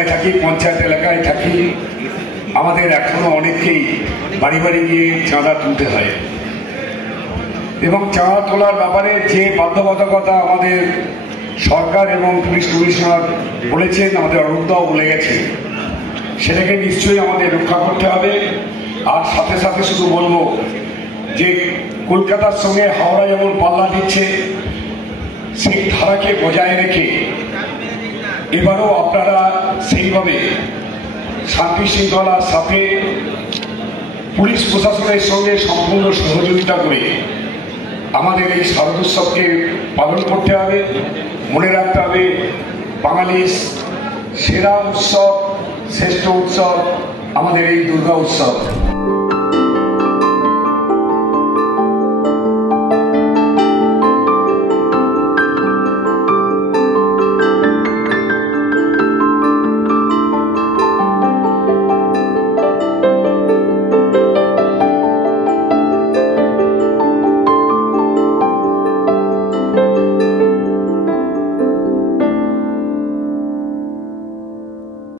মহল্লায় থাকি, পঞ্চায়েত এলাকায় থাকি, আমাদের এখনো অনেককেই বাড়ি বাড়ি গিয়ে চাঁদা তুলতে হয়। এবং চাঁদা তোলার ব্যাপারে যে বাধ্যবাধকতা আমাদের সরকার এবং পুলিশ কমিশনার বলেছেন, আমাদের অরুণদাও বলে গেছে, সেটাকে নিশ্চয়ই আমাদের রক্ষা করতে হবে। আর সাথে সাথে শুধু বলবো যে কলকাতার সঙ্গে হাওড়া যেমন পাল্লা দিচ্ছে, সেই ধারাকে বজায় রেখে এবারও আপনারা সেইভাবে শান্তি শৃঙ্খলার সাথে পুলিশ প্রশাসনের সঙ্গে সম্পূর্ণ সহযোগিতা করে আমাদের এই শারদোৎসবকে পালন করতে হবে। মনে রাখতে হবে, বাঙালির সেরা উৎসব, শ্রেষ্ঠ উৎসব আমাদের এই দুর্গা উৎসব।